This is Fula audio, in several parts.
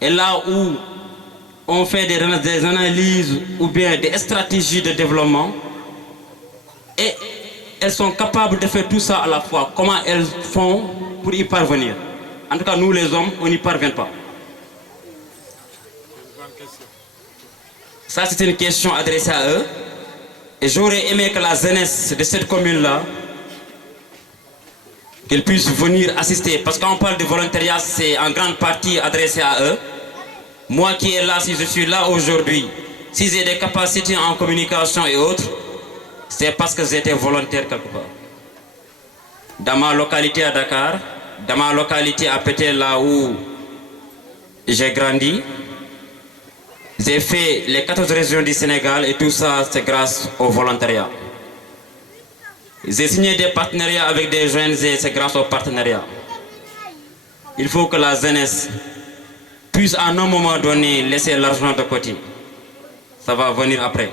Et là où on fait des analyses ou bien des stratégies de développement, et elles sont capables de faire tout ça à la fois. Comment elles font pour y parvenir? En tout cas, nous les hommes, on n'y parvient pas. Ça, c'est une question adressée à eux. Et j'aurais aimé que la jeunesse de cette commune-là, qu'elle puisse venir assister. Parce qu'on parle de volontariat, c'est en grande partie adressé à eux. Moi qui est là, si je suis là aujourd'hui, si j'ai des capacités en communication et autres, c'est parce que j'étais volontaire quelque part. Dans ma localité à Dakar, dans ma localité à Pété, là où j'ai grandi, j'ai fait les 14 régions du Sénégal et tout ça, c'est grâce au volontariat. J'ai signé des partenariats avec des jeunes et c'est grâce au partenariat. Il faut que la jeunesse puisse à un moment donné laisser l'argent de côté. Ça va venir après.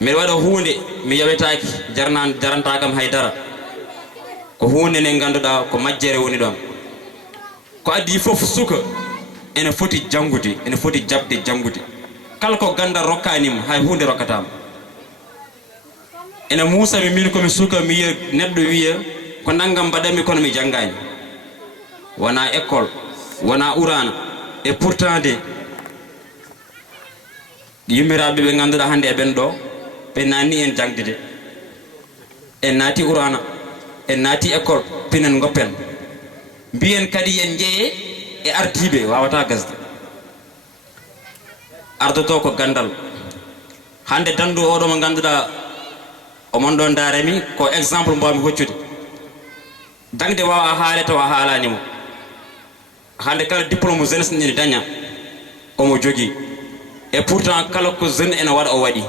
Mais wada hunde mi yawetaki jaranta kam haydara ko hunde ne ganduɗa ko majjere woni ɗon ko addi fof suka ene foti jangude ene foti jabde jangude kala ko gandal rokkanima hay hunde rokkatama ene musami min komi suka mi yiya neɗɗo wiya ko naggam mbaɗanmi kono mi janggani wona école wona urana et pourtant de yummiraɓe ɓe ganduɗa hande e ɓen ɗo ɓe nanni en jangde en naati urana en naati école pinen goppen mbiyen kadi en jeeye e ardiɓe wawata gasde ardoto ko gandal hande dandu oɗo mo ganduɗa omon ɗo daremi ko exemple mbawmi hoccude jangde wawa haale taw a haalanimo hande kala diplôme jeunesse ne daña omo jogui et pourtant kala ko jeune ene waɗa o waɗi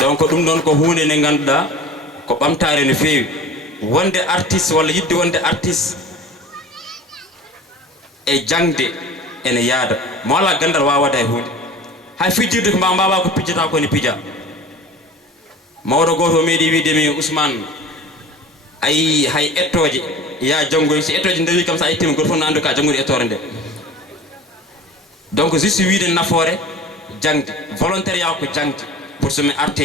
donc ɗum ɗon ko hunde nde ganduɗa ko ɓamtare no fewi wonde artiste walla yidde wonde artiste e jangde ene yaada mo ala gandal wawata e hunde hay fijirde ko mbawa ko pijjata ko ne pija mawɗo goto meeɗi widemi Ousmane ayi hay ettoje ya janggoy so ettoje ndewi kam sa ittima goto fof no andu ka janggude ettore nde donc juste wiide nafoore jangde volontariat ko jangde pour somi arte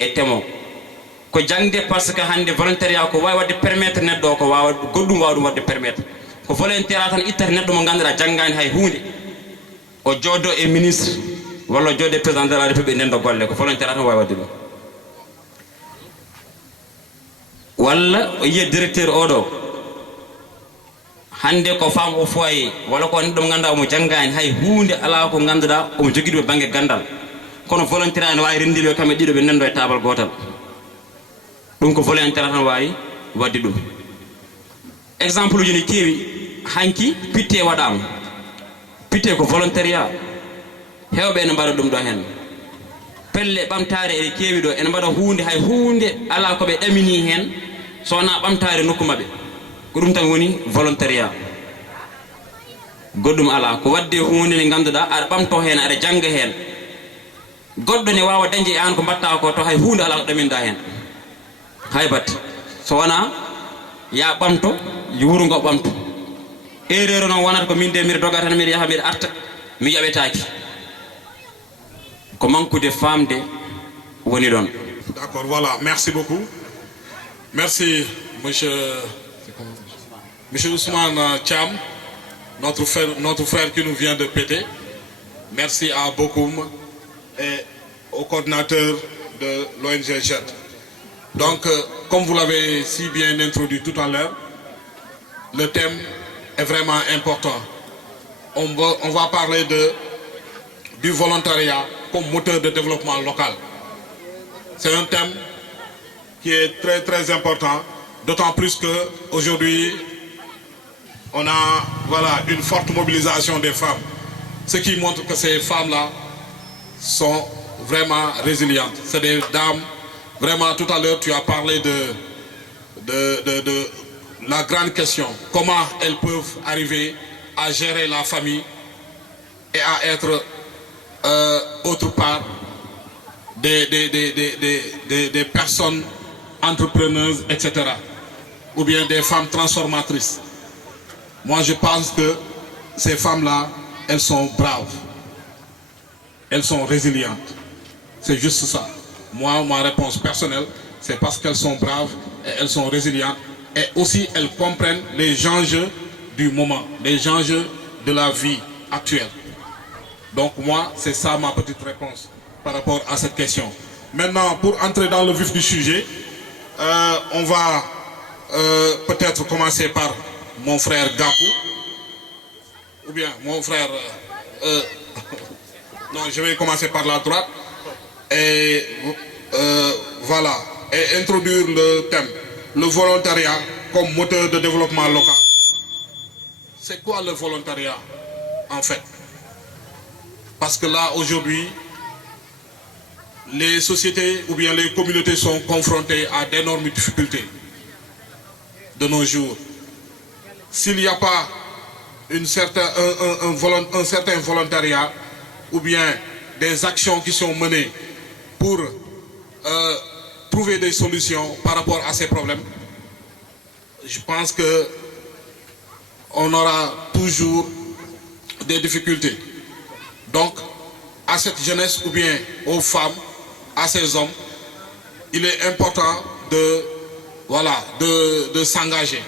e temo ko jangde par ce que hande volontariat ko wawi wadde permettre neɗɗo o ko wawa goɗɗum wawa ɗum wadde permettre ko volontariat tan ittata neɗɗo mo ganduɗa janggani hay hunde o jooɗo e ministre walla o jooɗo e président de la république nden ɗo golle ko volontariat tan wawi wadde ɗum walla o yiya directeur oɗo hande ko fam o foyer walla ko neɗɗo mo ganduɗa omo janggani hay hunde ala ko ganduɗa omo joguiɗo banggue gandal kono volontariat ne wawi rendilɓe kamɓe ɗiɗo ɓe nendo e table gotal ɗum ko volontariat tan wawi wadde ɗum exemple uji ne kewi hanki pitte waɗama pitte ko volontariat hewɓe ene mbaɗa ɗum ɗo hen pelle ɓamtare ene kewi ɗo ene mbaɗa hunde hay hunde ala koɓe ɗamini hen sowona ɓamtare nokku mabɓe ko ɗum tan woni volontariat goɗɗum ala ko wadde hunde nde ganduɗa aɗa ɓamto hen aɗa jangga hen goɗɗo ne wawa dañde e an ko mbatta ko to hay hunde ala ko ɗaminɗa hen hay batte so wona ya ɓamto wuuro ngo ɓamto erreur noon wonata ko min de mbiɗa doga tan mbiɗa yaaha mbiɗa arta mi yaɓetaki ko manquede famde woni ɗon. D'accord, voilà, merci beaucoup. Merci monsieur Ousmane Thiam, notre frère qui nous vient de Pété. Merci à Bokoum et au coordinateur de l'ONG JET. Donc, comme vous l'avez si bien introduit tout à l'heure, le thème est vraiment important. On va parler du volontariat comme moteur de développement local. C'est un thème qui est très très important, d'autant plus qu'aujourd'hui, on a une forte mobilisation des femmes, ce qui montre que ces femmes-là sont vraiment résilientes. C'est des dames, vraiment tout à l'heure tu as parlé de la grande question, comment elles peuvent arriver à gérer la famille et à être autre part des personnes entrepreneuses, etc. Ou bien des femmes transformatrices. Moi je pense que ces femmes-là, elles sont braves. Elles sont résilientes. C'est juste ça. Moi, ma réponse personnelle, c'est parce qu'elles sont braves et elles sont résilientes. Et aussi, elles comprennent les enjeux du moment, les enjeux de la vie actuelle. Donc moi, c'est ça ma petite réponse par rapport à cette question. Maintenant, pour entrer dans le vif du sujet, on va peut-être commencer par mon frère Gakou, ou bien mon frère... non, je vais commencer par la droite, et voilà, et introduire le thème, le volontariat comme moteur de développement local. C'est quoi le volontariat, en fait? Parce que là, aujourd'hui, les sociétés ou bien les communautés sont confrontées à d'énormes difficultés de nos jours. S'il n'y a pas un certain volontariat ou bien des actions qui sont menées pour trouver des solutions par rapport à ces problèmes, je pense que on aura toujours des difficultés. Donc, à cette jeunesse ou bien aux femmes, à ces hommes, il est important de s'engager.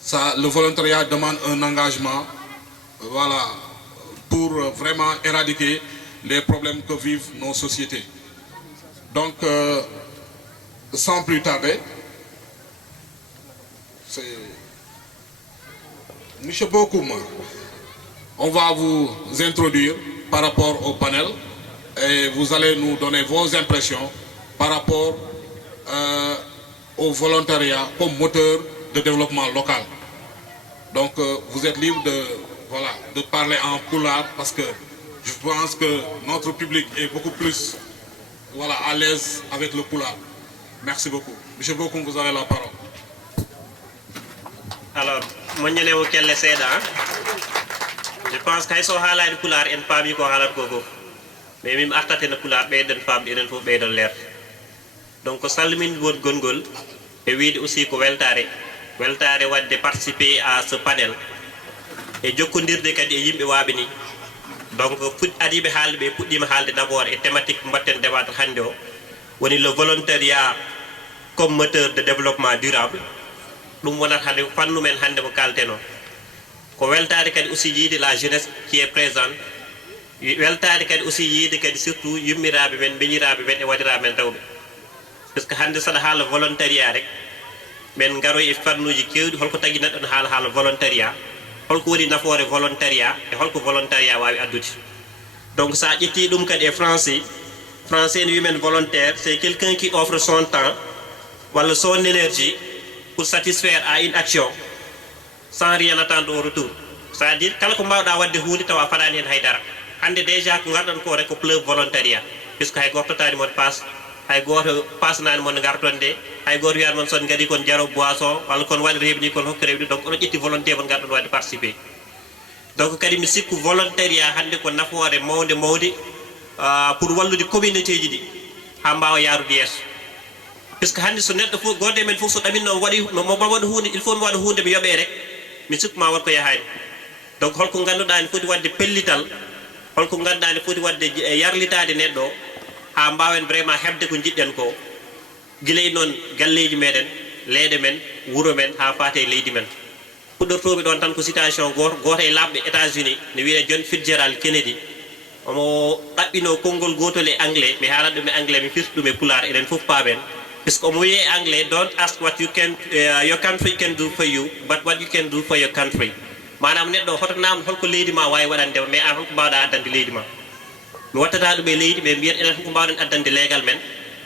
Ça, le volontariat demande un engagement, voilà, pour vraiment éradiquer les problèmes que vivent nos sociétés. Donc, sans plus tarder, Monsieur Bokoum, on va vous introduire par rapport au panel et vous allez nous donner vos impressions par rapport au volontariat comme moteur de développement local. Donc vous êtes libre de parler en pulaar parce que je pense que notre public est beaucoup plus à l'aise avec le pulaar. Merci beaucoup. Monsieur Bokoum, vous avez la parole. Alors, je pense que so haalade pulaar en paami ko haalata ko fof mais min artateno pulaar ɓeyden famde enen fof ɓeydon leer donc ko salmin won gongol e wiide aussi ko weltare wadde participer à ce panel e jokkodirde kadi e yimɓe waaɓe ni donc adiɓe haalde ɓe puɗɗima haalde d'abord e thématique mbatten débattre hannde o woni le volontariat comme moteur de développement durable ɗum wonat hannde fannu men hannde mo kalten o ko weltade kadi aussi yiide la jeunesse qui est présente weltade kadi aussi yiide kadi surtout yummiraɓe men beñiraɓe men e waɗiraɓe men tawɓe par ce que hannde saɗa haala volontariat rek men garoy e fannuji kewɗi holko tagui neɗɗo no haala volontariat holko woni nafoore volontariat e holko volontariat wawi addude donc sa ƴetti ɗum kadi e français ne wimen volontaire c'est quelqu'un qui offre son temps walla son énergie pour satisfaire à une action sans rien attendre au retour. C'est-à-dire, kala ko mbawɗa wadde hunde tawa faɗani hen haydara. Hande déjà ko garɗon ko rek ko preuve volontariat. Puisque hay goto totani mon passe, hay goto pasnani mon gartonde, hay goto wiyani mon son gadi kon jaro boisson, walla kon waɗi rewni kon hokka rewni, donc oɗon ƴetti volonté mon garɗon wadde participer. Donc kadi mi sikku volontariat hande ko nafoore mawde pour wallude communauté ji ɗi ha mbawa yarude yesso. Puisque hande so neɗɗo fof goto men fof so ɗaminno waɗi mo waɗa hunde il faut mi waɗa hunde mi yoɓe rek mi sikkuma wat ko yahani donc holko ganduɗa ne foti wadde pellital holko ganduɗa ne foti wadde yarlitade neɗɗo ha mbawen vraiment hebde ko jiɗɗen ko guiley noon galleji meɗen leyɗe men wuuro men ha fate leydi men puɗɗortoɓe ɗon tan ko citation goto e labɓe États-Unis ne wiye John Fitzgerald Kennedy omo ɗaɓɓino konngol gotol e anglais mi haalat ɗum e anglais mi firti ɗum e pulaar eɗen fof paamen puisque omo wiye e anglais don't ask what you can your country can do for you but what you can do for your country manam neɗɗo hoto namdo holko leydi ma wawi waɗande mais an holko mbawɗa addande leydi ma mi wattata ɗum e leydi ɓe mbiyat enen holko mbawɗen addande leegal men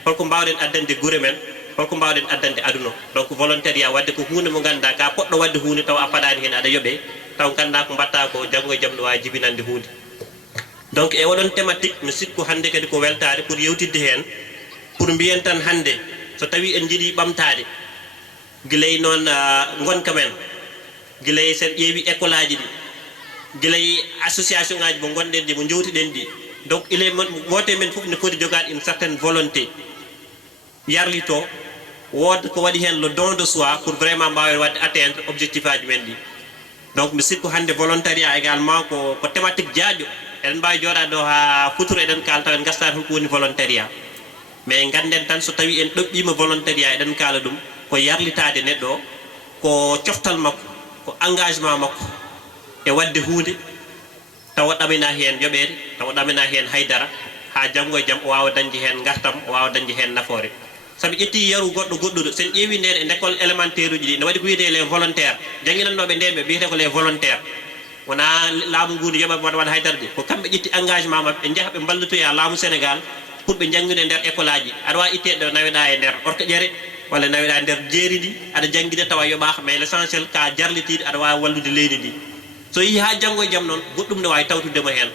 holko mbawɗen addande guure men holko mbawɗen addande aduna donc volontariat wadde ko hunde mo ganduɗa ka poɗɗo wadde hunde taw a faɗani hen aɗa yoɓe taw ganduɗa ko mbatta ko janggo e jaam no wawi jibinande hunde donc e oɗon thématique mi sikku hande kadi ko weltade pour yewtidde hen pour mbiyen tan hande so tawi en jiiɗi ɓamtade guilay noon gonka men guilay sen ƴeewi école aji ɗi guilay association ngaji mo gonɗen ɗi mo jowtiɗen ɗi donc il est wote men fof ne foti jogade une certaine volonté yarlito wodde ko waɗi hen le don de soi pour vraiment mbawen wadde atteindre objectif aji men ɗi donc mi sikku hande volontariat également ko thématique jaajo eden mbawi jooɗade ɗo ha futuro eɗen kalta en gastata holko woni volontariat mais ganden tan so tawi en ɗoɓɓima volontariat eɗen kala ɗum ko yarlitade neɗɗo o ko coftal makko ko engagement makko e wadde hunde tawa ɗamina hen yoɓede tawa ɗamina hen haydara ha janggo e jaam o wawa dañde hen gartam o wawa dañde hen nafoore sabi ƴetti yaru goɗɗo goɗɗuɗo sen ƴeewi nden e école élémentaire uji ɗi ne waɗi ko wiyete les volontaires janginannoɓe nden ɓe mbiyete ko les volontaires wona laamu ngu yoɓa waɗa haydara de ko kamɓe ƴetti engagement mabɓe ɓe jaaha ɓe mballotoya laamu sénégal pour ɓe janggude nder école aji aɗa wawi ittede ɗo naweɗa e nder orko ƴere walla naweɗa nder jeeri ndi aɗa jangguide tawa yoɓaka mais l' essentiel ka jarlitiɗe aɗa wawi wallude leydi ndi so yi ha janggo e jaam noon goɗɗum ne wawi tawtudema hen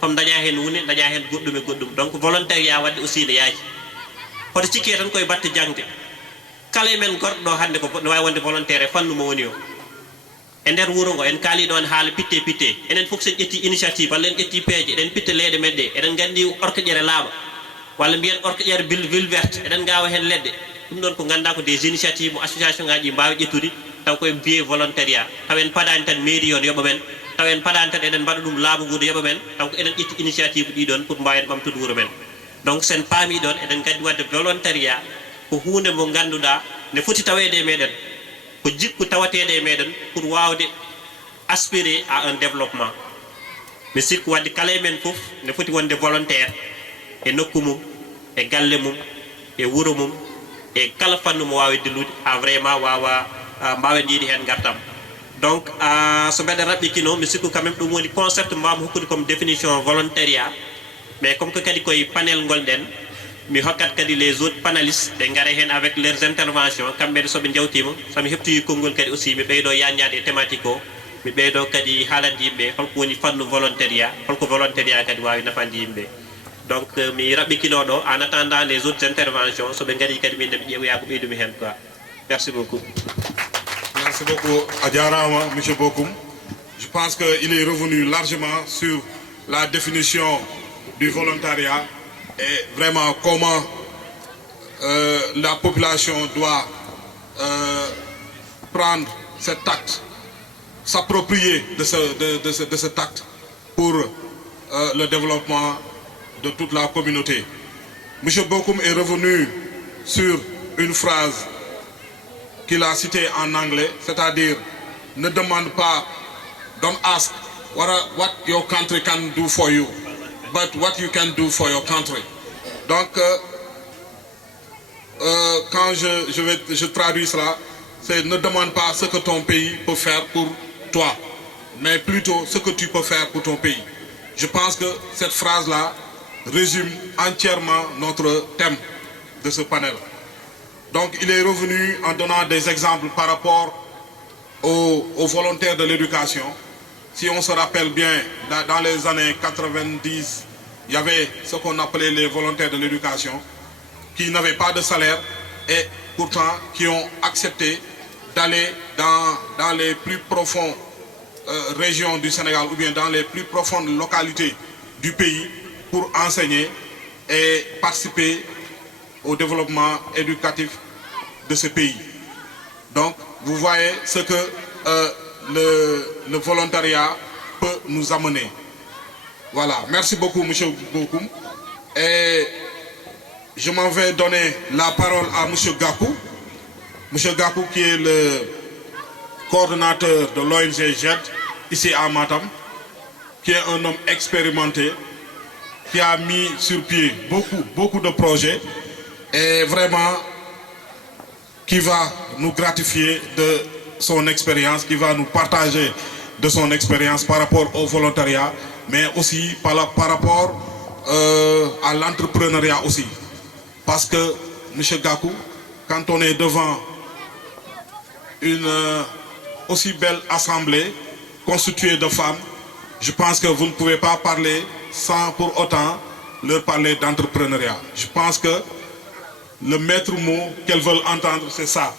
comme daña hen hunde daña hen goɗɗum e goɗɗum donc volontariat wadde aussi ne yaaji hoto cikke tan koye batte jangde kala men gorɗo ɗo hande ko ne wawi wonde volontaire e fannu mo woni o e nder wuuro ngo en kaali ɗon haala pitte pitte enen foof sen ƴetti initiative walla en ƴetti peeje eɗen pitta leɗɗe men ɗe eɗen gandi orko ƴere laaɓa walla mbiyen orko ƴere ville verte eɗen gawa hen leɗɗe ɗum ɗon ko ganda ko des initiative mo association ngaji mbawi ƴettude taw koye biye volontariat taw en paɗani tan mairie on yoɓa men taw en paɗani tan eɗen mbaɗa ɗum laamu ngu yoɓa men taw ko eɗen ƴetti initiative ɗiɗon pour mbawen ɓamtude wuuro men donc sen paami ɗon eɗen gandi wadde volontariat ko hunde mo ganduɗa ne foti tawede e meɗen ko jikku tawatede e meɗen pour wawde aspirer à un développement mi sikku wadde kala e men foof ne foti wonde volontaire e nokku mum e galle mum e wuuro mum e kala fannu mo wawi dillude ha vraiment wawa mbawen yiide hen gartam donc so mbeɗa raɓɓikino mi sikku quand même ɗum woni concept mbawmo hokkude comme définition volontariat mais comme que kadi koye panel ngolɗen mi hokkat kadi les autres panélistes ɓe gaare hen avec leurs interventions kamɓene soɓe jawtima somi heptoyi konngol kadi aussi mi ɓeydo yañade e thématique o mi ɓeydo kadi haalande yimɓe holko woni fannu volontariat holko volontariat kadi wawi nafande yimɓe donc mi raɓɓikino ɗo en attendant les autres interventions soɓe gaari kadi min mi ƴeewoya ko ɓeydumi hen quoi merci beaucoup. Merci beaucoup Adjarama, M. Bokoum. Je pense qu'il est revenu largement sur la définition du volontariat et vraiment comment la population doit prendre cet acte, s'approprier de cet acte pour le développement de toute la communauté. M. Bokoum est revenu sur une phrase qu'il a citée en anglais, c'est-à-dire ne demande pas, don't ask what your country can do for you, but what you can do for your country. Donc, quand je traduis cela, c'est ne demande pas ce que ton pays peut faire pour toi, mais plutôt ce que tu peux faire pour ton pays. Je pense que cette phrase-là résume entièrement notre thème de ce panel. Donc, il est revenu en donnant des exemples par rapport aux volontaires de l'éducation. Si on se rappelle bien, dans les années 90, il y avait ce qu'on appelait les volontaires de l'éducation, qui n'avaient pas de salaire et pourtant qui ont accepté d'aller dans les plus profondes régions du Sénégal ou bien dans les plus profondes localités du pays pour enseigner et participer au développement éducatif de ce pays. Donc, vous voyez ce que le volontariat peut nous amener. Voilà, merci beaucoup, M. Bokoum. Et je m'en vais donner la parole à M. Gakou. M. Gakou qui est le coordonnateur de l'ONG JED ici à Matam, qui est un homme expérimenté, qui a mis sur pied beaucoup de projets et vraiment qui va nous gratifier de son expérience, qui va nous partager de son expérience par rapport au volontariat, mais aussi par rapport à l'entrepreneuriat aussi. Parce que, M. Gakou, quand on est devant une aussi belle assemblée constituée de femmes, je pense que vous ne pouvez pas parler sans pour autant leur parler d'entrepreneuriat. Je pense que le maître mot qu'elles veulent entendre, c'est ça.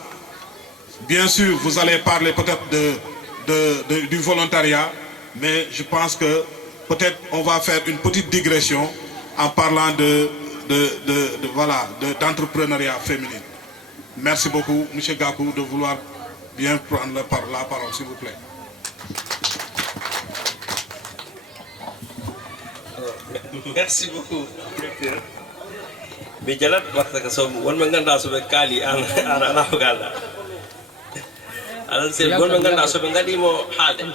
Bien sûr, vous allez parler peut-être du volontariat, mais je pense que peut-être on va faire une petite digression en parlant d'entrepreneuriat féminin. Merci beaucoup, M. Gakou, de vouloir bien prendre la parole, s'il vous plaît. Merci beaucoup, directeur. Mais jalat parce que so won ma ganda so be kali an ala galda. Ala sel won ma ganda so be ngadi mo halde.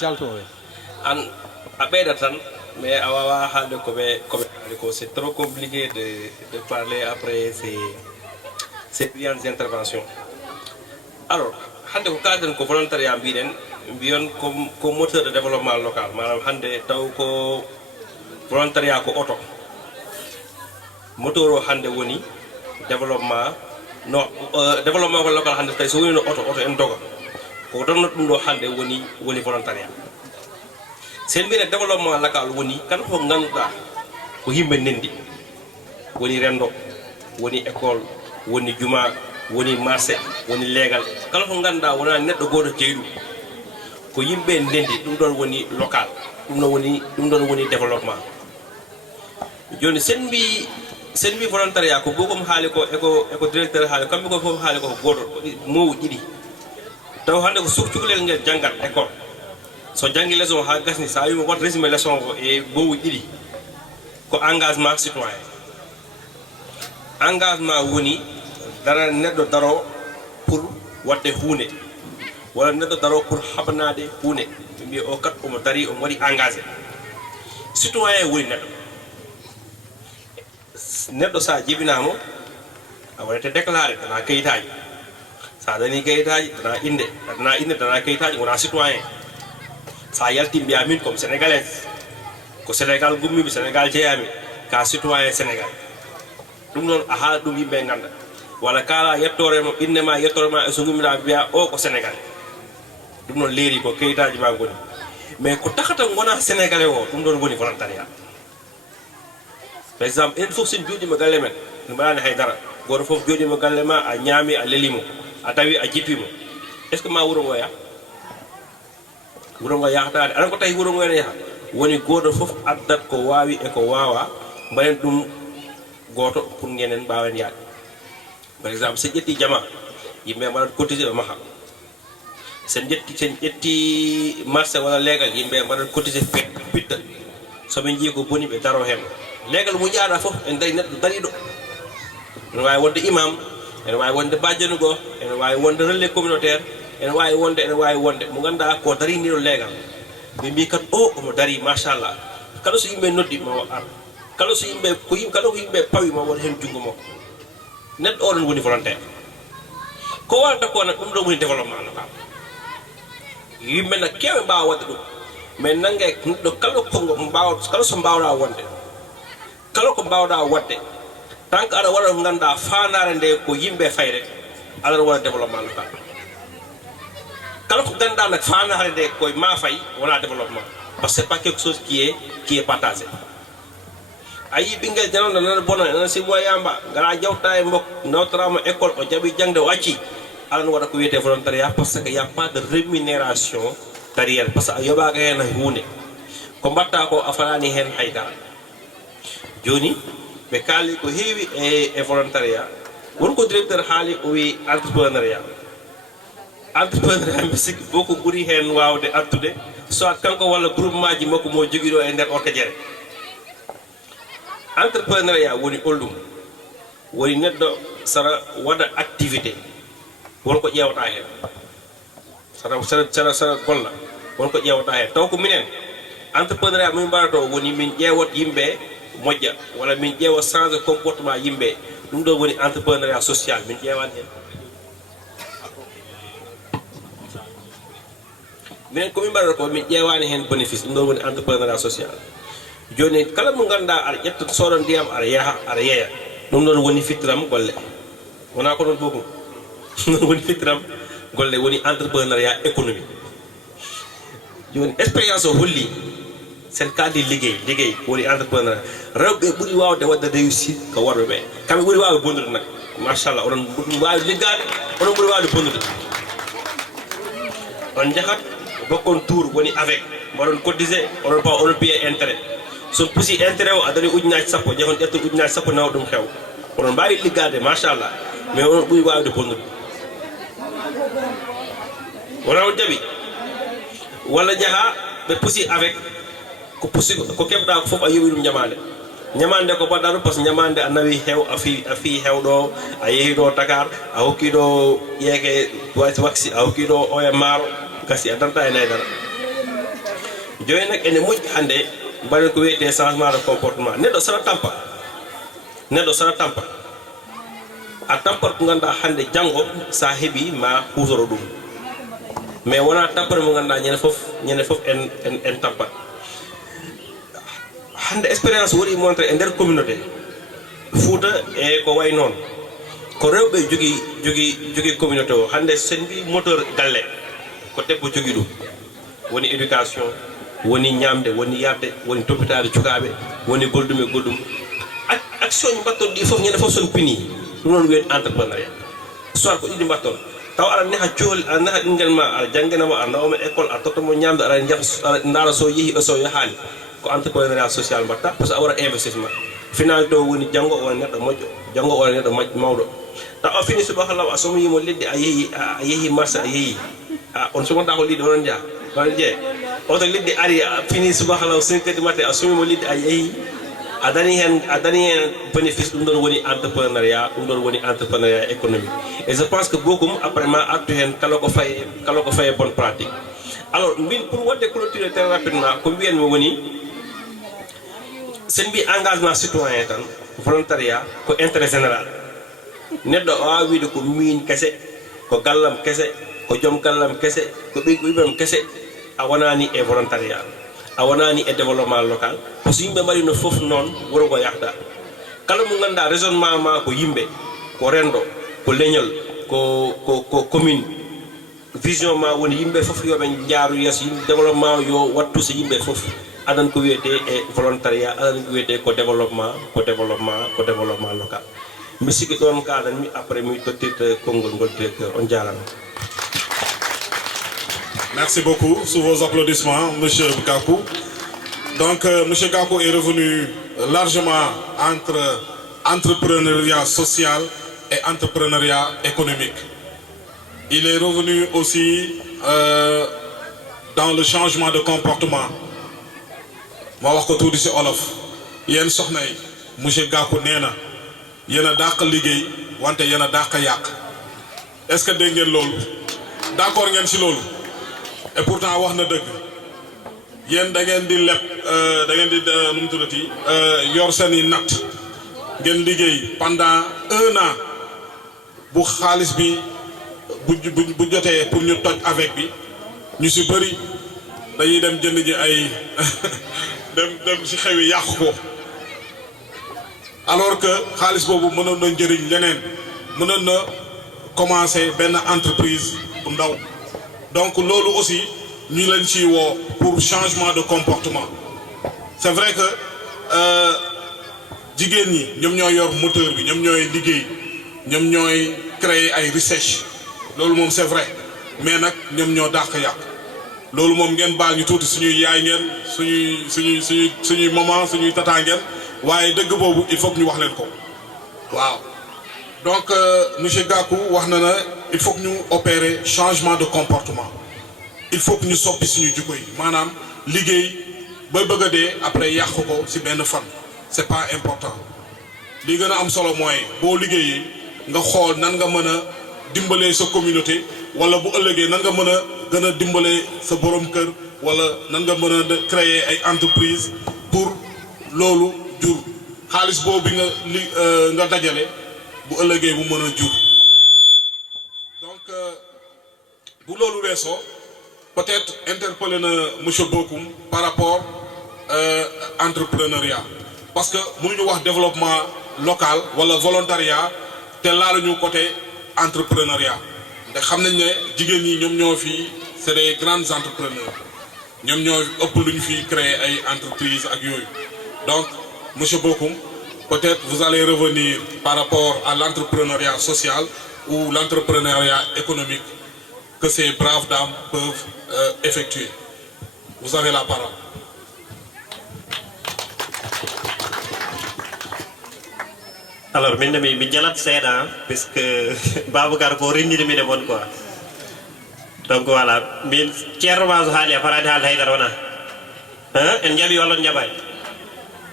An abeda tan mais awawa halde ko c'est trop compliqué de parler après ces brillantes interventions. Alors, hande ko cadre ko volontariat biiden biyon ko moteur de développement local manam hande taw ko volontariat ko auto moteur o hande woni développement no développement ko local hande tay so woni no auto en doga ko donno dum do hande woni volontariat sen bi développement local woni kan ko ganduda ko yimbe nendi woni rendo woni école woni juma woni marché woni legal kala ko ganda wona neddo godo jeydu ko yimbe ndendi dum don woni local dum don woni développement joni sen bi volontariat ko bogum haali ko eko directeur haali kambe ko fof haali ko godo mowu didi taw hande ko surtuglel ngel jangal école so jangi leçon ha gasni sa yimo wat résumé leçon ko e mowu didi ko engagement citoyen engagement woni dara neddo daro pour wadde huune wala neddo daro pour habnade huune mbi o kat o mo dari o wadi engagé citoyen woni neddo sa jibinamo a wadete déclarer dana kayitaji sa dani kayitaji dana inde dana kayitaji wona citoyen sa yalti mbiya min comme sénégalais ko sénégal gummi sénégal jeyami ka citoyen sénégal dum non a ha dum yimbe ganda wala kala yettore mo innema yettore ma e so gumira biya o ko sénégal dum non leeri ko kayitaji ma goni mais ko takata ngona sénégalais o dum don woni volontariat par exemple en fof sen jodi ma galle men no maani haydara goro fof jodi ma galle ma a ñaami a lelimo a tawi a jippimo est ce que ma wuro ngoya wuro ngoya taade an ko tay wuro ngoya yaha woni godo fof addat ko waawi e ko waawa mbayen dum goto pour ngenen bawen yaade par exemple sen jetti jama yimbe mbarat cotiser maha sen jetti marché wala legal yimbe mbarat cotiser pitta so be jii ko boni be daro hen legal mu jaada fof en day neddo darido en way wonde imam en way wonde bajjanu go en way wonde relais communautaire en way wonde mo ganda ko dari ni legal be mi kat o mo dari machallah kala so yimbe noddi mo ar kala so yimbe ko yimbe pawi mo won hen jungo mo neddo o don woni volontaire ko wanta ko nak dum do woni développement local yimbe nak kewe ba wadde dum mais nange do kala ko mbaaw kala so mbawda wonde kala ko mbawda wadde tank ada wala nganda faanare nde ko yimbe fayre ala wala développement local kala ko ganda nak faanare nde ko ma fay wala développement parce que c'est pas quelque chose qui est partagé ayi bingel janon nan bono nan si moyamba gara jawta e mbok notrama école o jabi jangde wacci ala no wada ko wiete volontariat parce que y a pas de rémunération derrière parce que yoba ga hen huune ko batta ko afalani hen haydara joni be kali ko heewi e volontariat won ko directeur haali o wi entrepreneuriat misik boko buri hen wawde attude soit kanko wala groupement ji makko mo jogido e nder orkajere entrepreneuriat woni oldum woni neddo sara wada activité won ko ƴewta hen sara golla won ko ƴewta hen taw ko minen entrepreneuriat min barato woni min ƴewot yimbe mojja wala min ƴewa changer comportement yimbe dum do woni entrepreneuriat social min ƴewan hen men ko min barato ko min ƴewani hen bénéfice dum do woni entrepreneuriat social joni kala mo ganda ar ƴetto soron ndiyam ar yeya dum non woni fitram golle wona ko don bokum non woni fitram golle woni entrepreneuriat économique joni expérience o holli sen kadi liggéey woni entrepreneuriat rewbe buri wawde wadde réussir ko worbe be kambe buri wawde bondude nak machallah onon buri wawde liggade onon buri wawde bondude on jahat bokkon tour woni avec modon cotiser onon pa onon paye intérêt so pusi intérêt o adani ujunaaji sappo jehon ƴetto ujunaaji sappo naw dum xew onon mbawi liggade machallah mais onon buri wawde bondude wala on jabi wala jaha be pusi avec ko pusi ko kebda ko fof a yowi dum jamande ñamande ko baddaru parce que ñamande a nawi hew a fi hewɗo a yehi ɗo Dakar a hokki ɗo yeeke waksi a hokki ɗo oya maaro gasi a darta e naydara joni nak ene moƴƴi hannde mbaɗen ko wiyete changement de comportement neɗɗo sara tampa a tampat ko ganduɗa hannde janggo sa heeɓi ma hutoro ɗum mais wona tampere mo ganduɗa ñande foof en tampat hande expérience waɗi montré e nder communauté Fouta e ko way noon ko rewɓe jogui communauté o hande sen mbi moteur galle ko debbo jogui ɗum woni éducation woni ñamde woni yarde woni toppitade cukaɓe woni goldum e goldum action ji mbatton ɗi foof ñande foof son pini ɗum noon wiyete entrepreneuriat soit ko ɗiɗi mbatton taw aɗa neha jooli aɗa neha ɓinguel ma aɗa jangguinamo aɗa nawamo école aɗa tottamo ñamde aɗa ndaara so yeehi ɗo so yahani ko entrepreneuriat social mbatta par ce que a waɗa investissement finalité o woni janggo o woni neɗɗo moƴƴo janggo o woni neɗɗo mawɗo taw o fini subaka law a somoyimo leddi a yeehi marché a yeehi on somonta ko liddi onon jaa onon jee oto liddi ari a fini subaka law 5 heures du matin a somimo liddi a yeehi a dani hen bénéfice ɗum ɗon woni entrepreneuriat économique et je pense que beaucoup après ma artu hen kala ko faye bonne pratique alors min pour wadde clôturer très rapidement ko mbiyanmi woni sen mbi engagement citoyen tan volontariat ko intérêt général neɗɗo o wawi wiide ko min kese ko gallam kese ko joom gallam kese ko ɓiɓɓam kese a wonani e volontariat a wonani e développement local par ce que yimɓe mbaɗino foof noon wuro ngo yahda kala mo ganduɗa raisonnement ma ko yimɓe ko rendo ko leñol ko commune vision ma woni yimɓe foof yoɓe jaaru yeeso yimɓe développement yo wattu so yimɓe foof aɗan ko wiyete e volontariat aɗan ko wiyete ko développement local mi sigi ɗon kaɗan mi après mi tottirta konngol ngol directeur on jarama. Merci beaucoup. Sous vos applaudissements, M. Gakou. Donc, M. Gakou est revenu largement entre entrepreneuriat social et entrepreneuriat économique. Il est revenu aussi dans le changement de comportement. Ma wax ko tuuti ci olof yéen soxna yi monsieur Gakou nee na yéen a dàq liggéey wante yéen a dàq yàq est-ce que dégg ngeen loolu d'accord ngeen ci loolu et pourtant wax na dëgg yéen da ngeen di leb da ngeen di nu mu tuddati yor seeni natt ngeen liggéey pendant 1 an bu xaalis bi bu jotee pour ñu toj avec bi ñu ci bëri dañuy dem jënd ji ay dem ci xew yi yàq ko alors que xaalis boobu mënoon na njëriñ leneen mënoon na commencer benn entreprise bu ndaw donc loolu aussi ñu leen ci woo pour changement de comportement c'est vrai que jigéen ñi ñoom ñooy yor moteur bi ñoom ñooy liggéey ñoom ñooy créer ay recherche loolu moom c'est vrai mais nag ñoom ñoo dàq yàq loolu moom ngeen baal ñu tuuti suñuy yaay ngeen suñuy maman suñuy tata ngeen waaye dëgg boobu il faut que ñu wax leen ko waaw donc monsieur Gakou wax na il faut que ñu opérer changement de comportement il faut que ñu soppi suñu jikko yi maanaam liggéey ba bëgg a dee après yàq ko ci benn fan c'est pas important li gën a am solo mooy boo liggéeyee nga xool nan nga mën a dimbalee sa communauté wala bu ëllëgee nan nga mën a gën a dimbalee sa borom kër wala nan nga mën a créer ay entreprise pour loolu jur xaalis boobu nga dajale bu ëllëgee bu mën a jur donc bu loolu weesoo peut-être interpeller na monsieur Bokoum par rapport entrepreneuriat parce que mënuñu wax développement local wala volontariat te laaluñu côté entrepreneuriat ndax xam nañ ne jigéen ñi ñoom ñoo fi c'est des grands entrepreneurs ñoom ñoo ëpp lu ñu fi créer ay entreprises ak yooyu donc monsieur Bokoum peut-être vous allez revenir par rapport à l'entrepreneuriat social ou l'entrepreneuriat économique que ces braves dames peuvent effectuer. Vous avez la parole. Alors mi jalat seeɗa puisque Baboucar ko renndide min e mon quoi donc voilà min ceerno ma so haali a farani haalde haydara wona en jaaɓi walla on jaɓani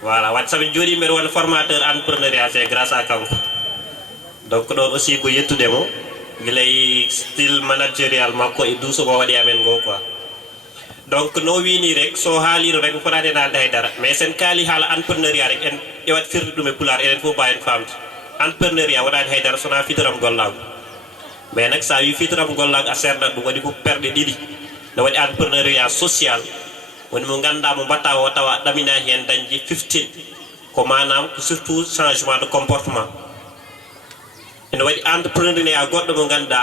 voilà wat sabi jodi mer won formateur entrepreneuriat c'est grâce à kanko donc do aussi ko yettude mo gilay style managérial makko e douce ko wadi amen go quoi donc no wini rek so haalino rek fotade nalde haydara mais sen kali haala entrepreneuriat rek en e wat firde dum e pular enen fo bayen famde entrepreneuriat wadade haydara sona fitoram gollago mais nak sa wi fitoram gollago a serda dum wadi ko perde didi no wadi entrepreneuriat social woni mo ganda mo batta o tawa damina hen dañji 15 ko manam surtout changement de comportement ene wadi entrepreneuriat goddo mo ganda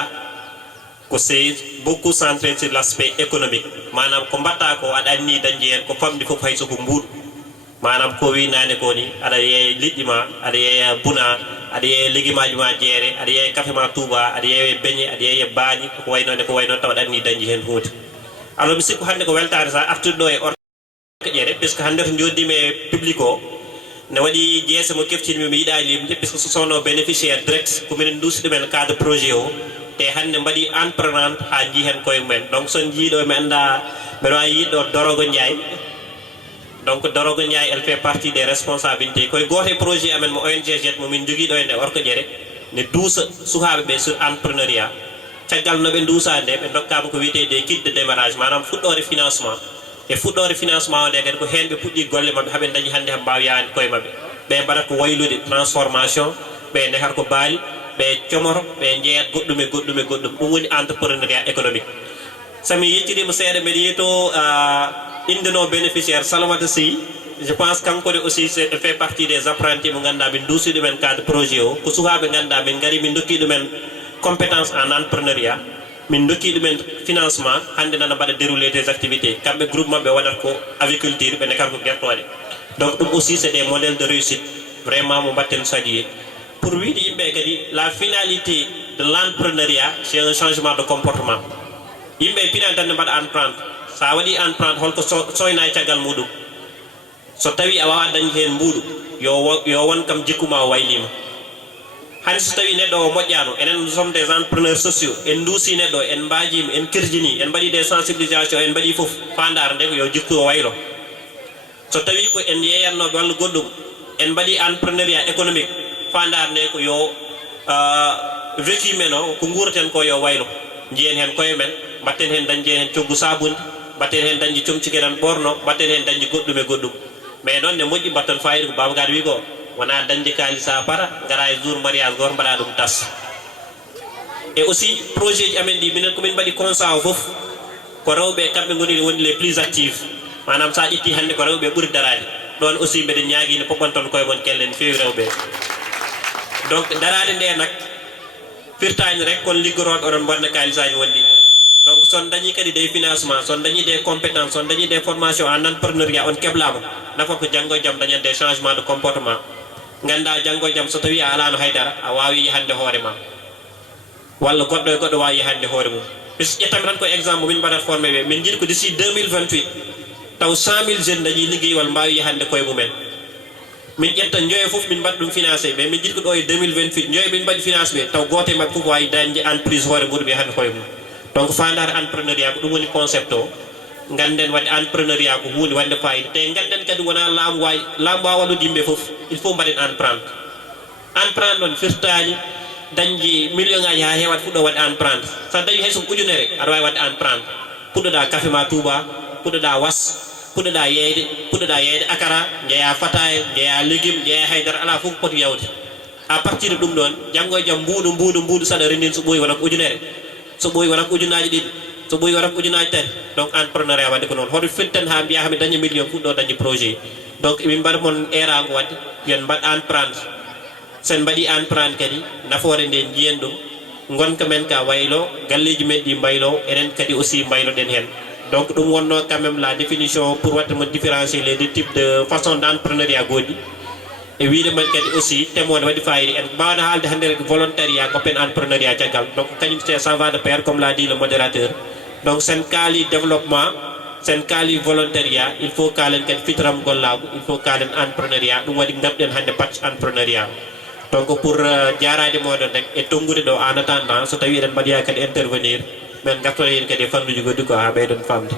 ko c'est beaucoup centré sur l'aspect économique manam ko batta ko adani dañji hen ko famdi fof hayso ko mbuud manam ko wi nane ko ni ada ye lidima ada ye buna ada ye ligimaji ma jere ada ye café ma touba ada ye beñe ada ye baani ko wayno ne ko wayno taw adani dañji hen huude alors mi sikko hande ko weltare sa artude do e or jere puisque hande to jodi me publico ne wadi jesse mo keftini mi yida limde puisque ce sont nos bénéficiaires direct ko minen dusi men cadre projet o te hande mbadi entrepreneur ha ji hen koy men donc son jiido mi anda be wayi do dorogo nyaay donc dorogo nyaay elle fait partie des responsabilités koy goté projet amen mo ONG jet mo min jogi do e or ko jere ne douce suhabe be sur entrepreneuriat tagal no be dusande be dokkama ko wiete des kits de démarrage manam fuddore financement e fuddore financement de kadi ko henbe puddi golle mabbe habe dañi hande ham bawyani koy mabbe be badat ko waylude transformation be nehar ko baali be comoro be jeeyat goddume dum woni entrepreneuriat économique sami yettiri mo seede be yeto inde no bénéficiaire Salamata Sy je pense kanko de aussi c'est fait partie des apprentis mo ganda be dusi men cadre projet o ko suhabe ganda be ngari min dokki men compétence en entrepreneuriat min dokki men financement hande nana bada dérouler des activités kambe groupement be wadat ko aviculture be nekar ko gertode donc dum aussi c'est des modèles de réussite vraiment mo batten sadié pour wi di yimbe kadi la finalité de l'entrepreneuriat c'est un changement de comportement yimbe pinan tan bada entreprendre sa wadi entreprendre holko soyna tiagal mudum so tawi awa dañ hen mbudu yo won kam jikuma waylima hani so tawi neddo o mojjano enen nous sommes des entrepreneurs sociaux en duusi neddo en mbajim en kerjini en badi des sensibilisation en badi fof fandar de ko yo jikku o waylo so tawi ko en yeyanno walla goddum en badi entrepreneuriat économique fandar ne ko yo vécu meno ko ngurten ko yo waylo jiyen hen koye men batten hen dañje hen coggu sabundi batten hen dañji comcikeran borno batten hen dañji goddum mais non ne moƴƴi batton fayida ko babagade wi ko wona dañde kalisa para gara e jour mariage gor mbaɗa ɗum tas et aussi projet ji amen ɗi minen komin mbaɗi constat o fof ko rewɓe kamɓe goni woni les plus actifs manam sa ƴetti hande ko rewɓe ɓuuri darade ɗon aussi mbeɗen ñaguino poɓɓon toon koye mon kelle no fewi rewɓe donc darade nde nak firtani rek kon liggoroɓe oɗon bonna kalisaji wonɗi donc son dañi kadi des financement son dañi des compétences son dañi des formations en entrepreneuriat on keblama nafa ko janggo jam dañan des changements de comportement ganda janggo jam so tawi a alano haydara a wawi yahande hoore ma walla goddo e goddo wawi yahande hoore mum bis ƴettami tan ko exemple min mbaɗat formé ɓe min jiiɗi ko d'ici 2028 taw 100 000 jeunes dañi liggeyewal mbawi yahande koye mumen min ƴetta joye fof min mbaɗa ɗum financé mais min jiiɗi ko ɗo e 2028 joye min mbaɗi finance ɓe taw gote mabɓe fof wawi dañde entreprise hoore muɗum yahande koye mum donc fandar entrepreneuriat ko ɗum woni concept o ganden wadde entrepreneuriat ko hunde wadde fayida te ganden kadi wona laamu wawa wallude yimɓe fof il faut mbaɗen entreprendre noon firtani dañji million ngaji ha hewat fuɗɗo wadde entreprendre sa dañi hay so ujunere aɗa wawi wadde entreprendre puɗɗoɗa café ma touba puɗɗoɗa was puɗɗoɗa yeyde akara jeeya fataye jeeya légume jeeya haydara ala fof poti yawde à partir de ɗum ɗon janggo e jaam mbuuɗu saɗa rendin so ɓooyi wona ko ujunere so ɓooyi wona ko ujunaji ɗiɗi so ɓooyi wona ko ujunaji tati donc entrepreneuriat wadde ko noon hoto firten ha mbiya hami daña million fuɗɗo dañi projet donc min mbaɗa mon erago wadde yen mbaɗ entreprendre sen mbaɗi entreprendre kadi nafoore nde jiyen ɗum gonka men ka waylo galleji men ɗi mbaylo enen kadi aussi mbayloɗen hen donc ɗum wonno quand même la définition pour wadde mo différencier les deux types de façon d' entrepreneuriat goɗɗi e wiide men kadi aussi temode waɗi fayida en mbawno haalde hannde rek volontariat open entrepreneuriat caggal donc kañum ça va de pair comme l'a dit le modérateur donc sen kaali développement sen kaali volontariat il faut kalen kadi fitram gollago il faut kalen entrepreneuriat ɗum waɗi gabɗen hannde patch entrepreneuriat donc pour jarade moɗon rek e tongude ɗo en attendant so tawi eɗen mbaɗoya kadi intervenir men gartoɗo hen kadi e fannuji goɗɗi ko ha ɓeydon famde